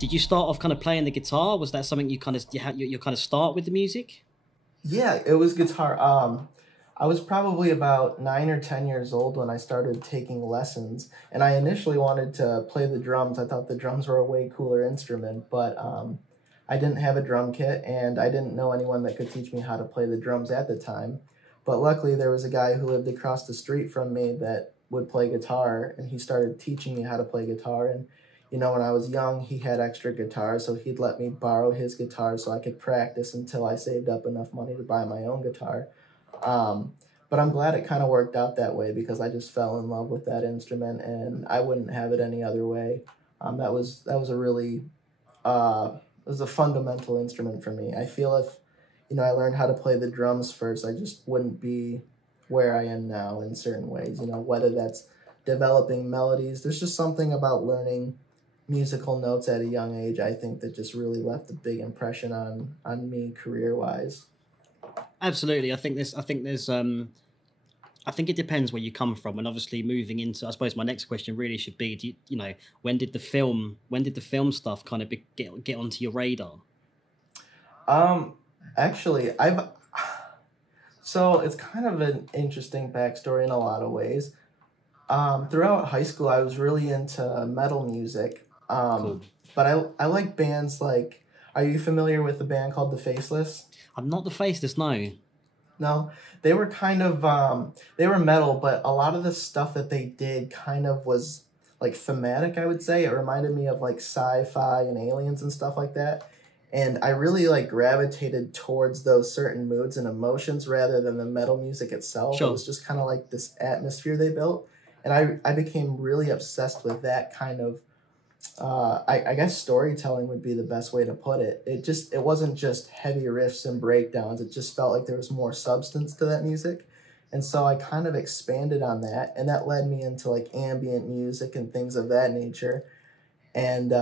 Did you start off kind of playing the guitar? Was that something you kind of you had your kind of start with the music? Yeah, it was guitar. I was probably about 9 or 10 years old when I started taking lessons, and I initially wanted to play the drums. I thought the drums were a way cooler instrument, but I didn't have a drum kit, and I didn't know anyone that could teach me how to play the drums at the time. But luckily, there was a guy who lived across the street from me that would play guitar, and he started teaching me how to play guitar. And when I was young, he had extra guitars, so he'd let me borrow his guitar so I could practice until I saved up enough money to buy my own guitar. Um, but I'm glad it kind of worked out that way because I just fell in love with that instrument, and I wouldn't have it any other way. That was a really it was a fundamental instrument for me. I feel if I learned how to play the drums first, I just wouldn't be where I am now in certain ways. Whether that's developing melodies, there's just something about learning musical notes at a young age, I think, that just really left a big impression on me career wise. Absolutely. I think it depends where you come from, and obviously moving into. I suppose my next question really should be: when did the film stuff kind of get onto your radar? Um, Actually, I've so it's kind of an interesting backstory in a lot of ways. Throughout high school, I was really into metal music. Cool. But I like bands like. Are you familiar with the band called The Faceless? I'm not the faceless, no. No, they were kind of they were metal, but a lot of the stuff that they did kind of was like thematic, I would say. It reminded me of like sci-fi and aliens and stuff like that. And I really like gravitated towards those certain moods and emotions rather than the metal music itself. It Sure. was just kind of like this atmosphere they built. And I became really obsessed with that kind of I guess storytelling would be the best way to put it. It wasn't just heavy riffs and breakdowns. It just felt like there was more substance to that music. And so I kind of expanded on that, and that led me into like ambient music and things of that nature. And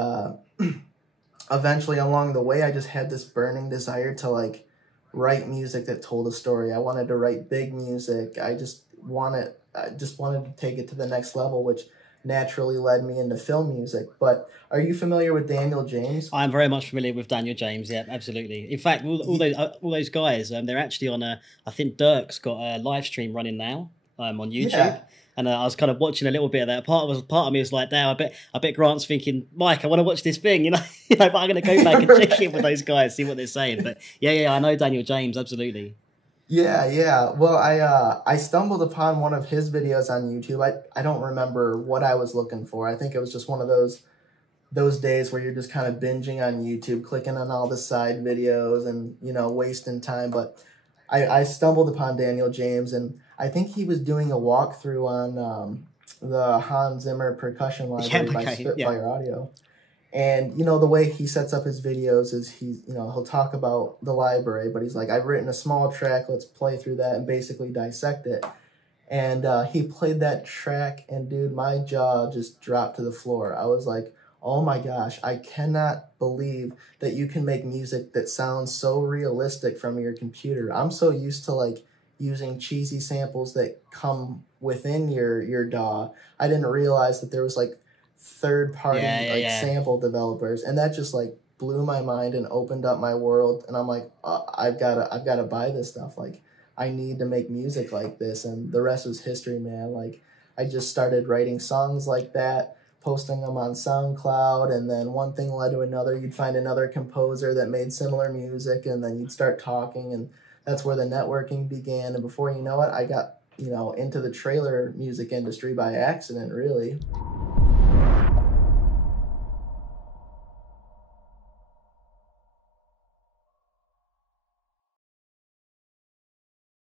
eventually along the way, I just had this burning desire to like write music that told a story. I wanted to write big music. I just wanted to take it to the next level, which naturally led me into film music. But are you familiar with Daniel James? I'm very much familiar with Daniel James. Yeah, absolutely. In fact, all those guys, they're actually on a. I think Dirk's got a live stream running now, on YouTube. Yeah. And I was kind of watching a little bit of that. Part of me was like, "Now, I bet Grant's thinking, Mike, I want to watch this thing, But I'm going to go back and check in with those guys, see what they're saying." But yeah, I know Daniel James, absolutely. Yeah. Well, I stumbled upon one of his videos on YouTube. I don't remember what I was looking for. I think it was just one of those days where you're just kind of binging on YouTube, clicking on all the side videos and, wasting time. But I stumbled upon Daniel James, and I think he was doing a walkthrough on the Hans Zimmer percussion library by Okay, yeah. Spitfire Audio. And, the way he sets up his videos is he'll talk about the library, but he's like, I've written a small track, let's play through that and basically dissect it. And he played that track, and dude, my jaw just dropped to the floor. I was like, oh my gosh, I cannot believe that you can make music that sounds so realistic from your computer. I'm so used to like using cheesy samples that come within your DAW. I didn't realize that there was like third party Yeah. sample developers, and that just like blew my mind and opened up my world. And I'm like, I've got to buy this stuff. Like, I need to make music like this. And the rest was history, man. Like, I just started writing songs like that, posting them on SoundCloud, and then one thing led to another. You'd find another composer that made similar music, and then you'd start talking, and that's where the networking began. And before you know it, I got into the trailer music industry by accident, really.